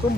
Kum.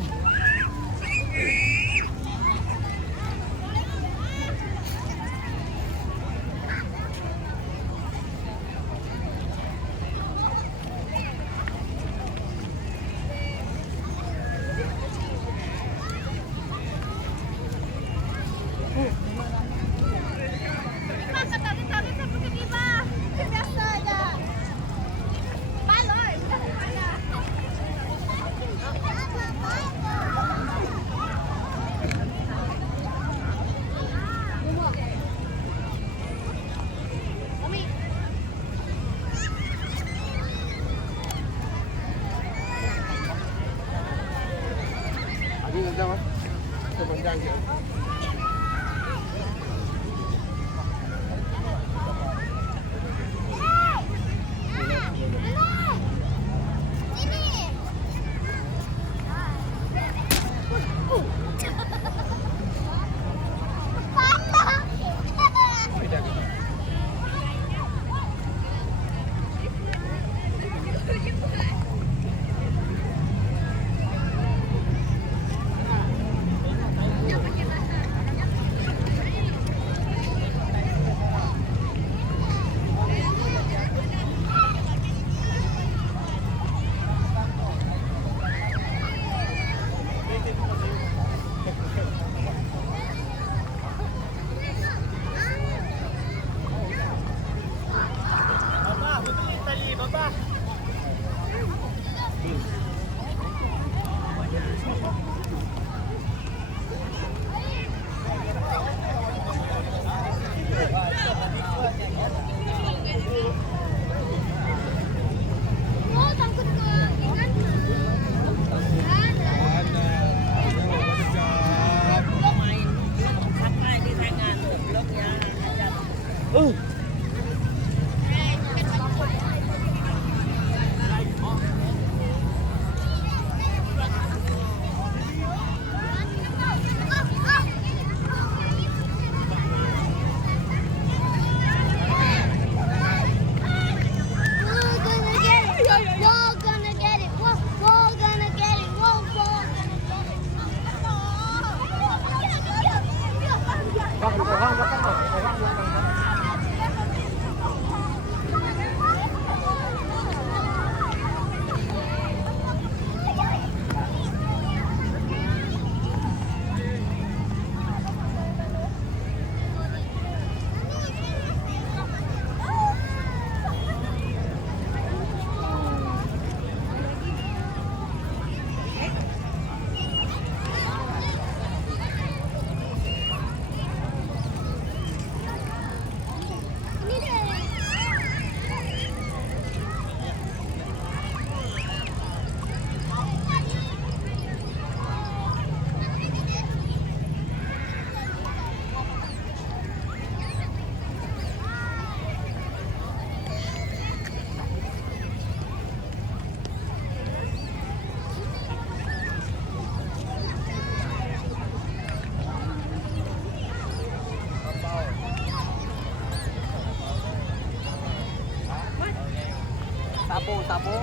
Tabo.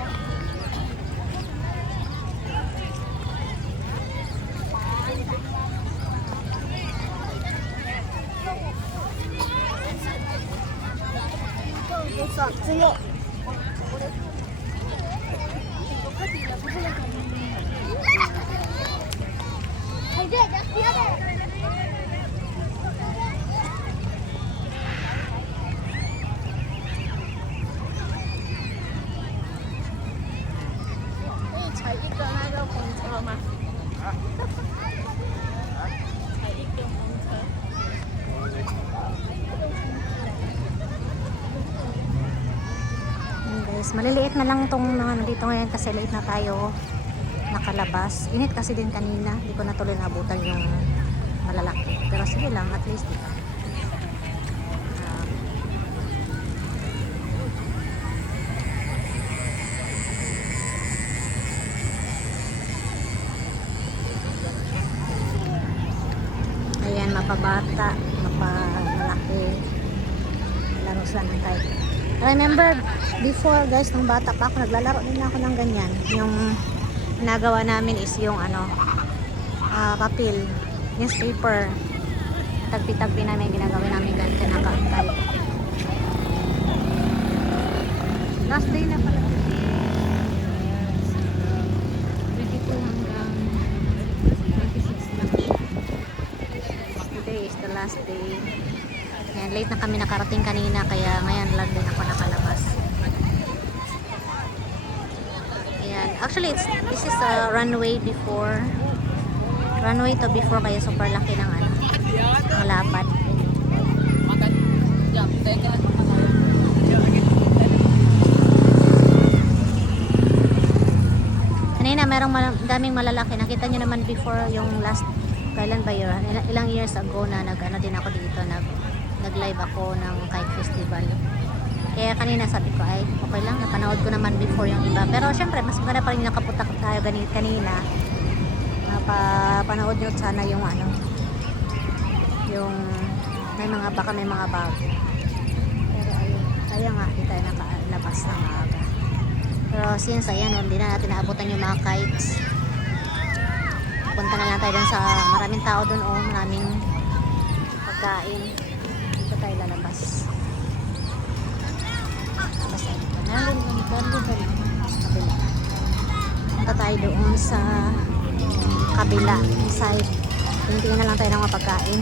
Puyo. Guys, maliliit na lang tong nandito ngayon kasi late na tayo nakalabas. Init kasi din kanina, hindi ko na tuloy naabutan yung malalaki, pero sige lang, at least diba? Ayan, mapabata, mapamalaki, laro sila ng type. I remember before guys, nung bata pa ako, naglalaro din ako ng ganyan, yung ginagawa namin is yung ano, papel, newspaper. Tagpi-tagpi namin ginagawa namin ganito naka-type. Last day na pala. 22 hanggang 26 na. Today is the last day. Ayan, late na kami nakarating kanina kaya ngayon lang din ako nakalabas. Ayan, actually this is a runway before. Runway to before kaya super laki ng ano, ang lapad. Kanina merong daming malalaki. Nakita nyo naman before yung last, kailan ba yun? Ilang years ago na nag-ano din ako dito, nag-live ako ng kite festival. Kaya kanina sabi ko ay okay lang, napanood ko naman before yung iba. Pero syempre mas maganda pa rin nakapunta tayo kanina. Napanood nyo sana yung ano, yung baka may mga bago. Pero ayun, kaya nga di tayo nakalabas na maaga. Pero since ayan, hindi na natin naabutan yung mga kites, punta na lang tayo dun sa maraming tao dun, maraming pagkain. Dito tayo lalabas. Basta dito meron din kabila. Punta tayo doon sa kabila side. Tingin na lang tayo ng mga pagkain.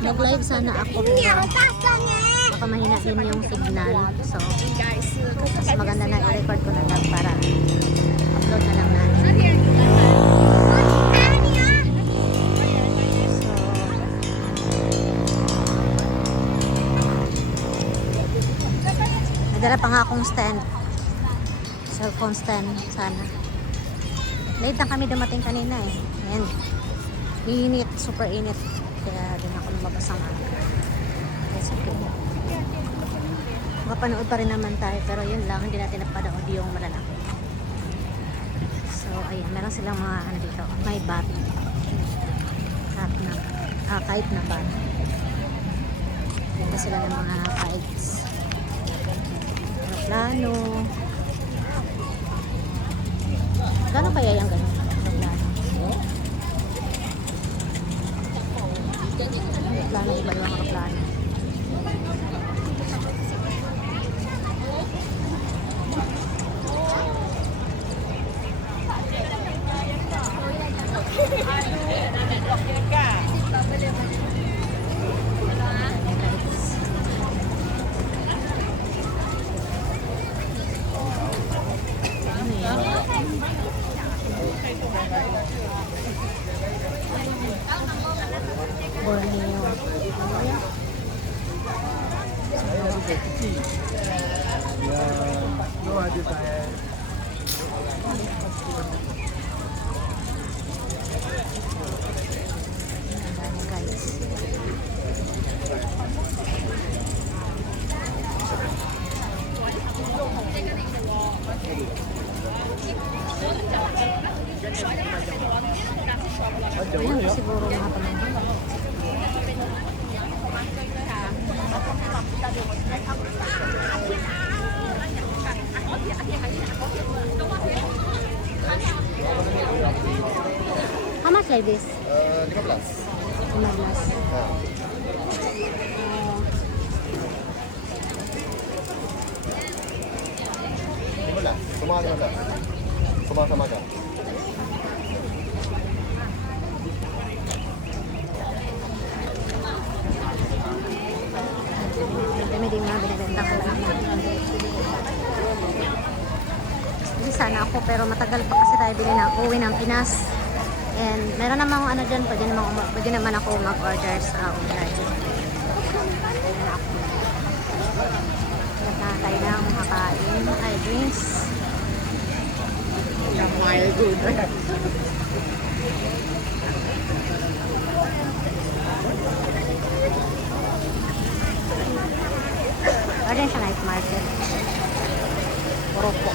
Nag-live sana ako, pero baka mahina din yung signal. So mas maganda na i-record ko na lang para upload na lang natin. So nadala pa nga akong stand, cellphone stand sana. Late na kami dumating kanina eh. Ayan, init, super init, kaya din ako lumabas ang aga. It's okay. Makapanood pa rin naman tayo, pero yun lang, hindi natin napanood yung malalaki. So ayun, meron silang mga ano dito, may bat, kahit na bat. Dito sila ng mga kites, aeroplano. Gano'n kaya yung gano'n? Aeroplano, iba yung aeroplano. Borneo. Ayan, siguro mga pamangkin. How much like this? 15. 15. Sama-sama ka. Dami din mga binibenta ko lang. Hindi sana ako, pero matagal pa kasi tayo uwi ng Pinas. And meron namang ano dyan, pwede naman ako mag-order sa online. Hanap na tayo ng makain, ay drinks. Smile good. Order siya night market. Puro po.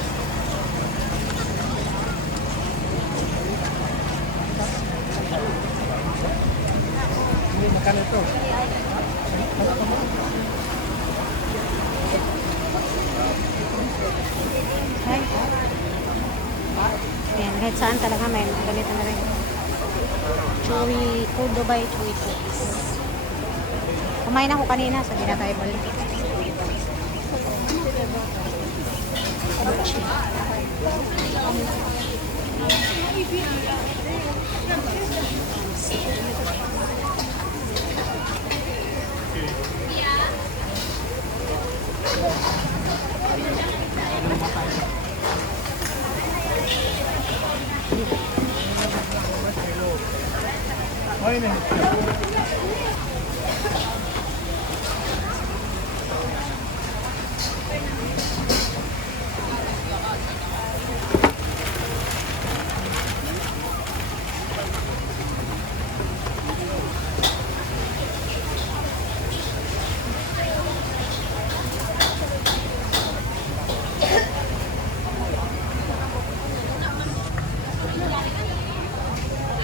Hindi makan ito. Hi. Yan, kahit saan talaga may ganito na rin. Chewy, Cool Dubai Chewy Cookies. Kumain ako kanina sa Dinatay Ball. Ayun eh.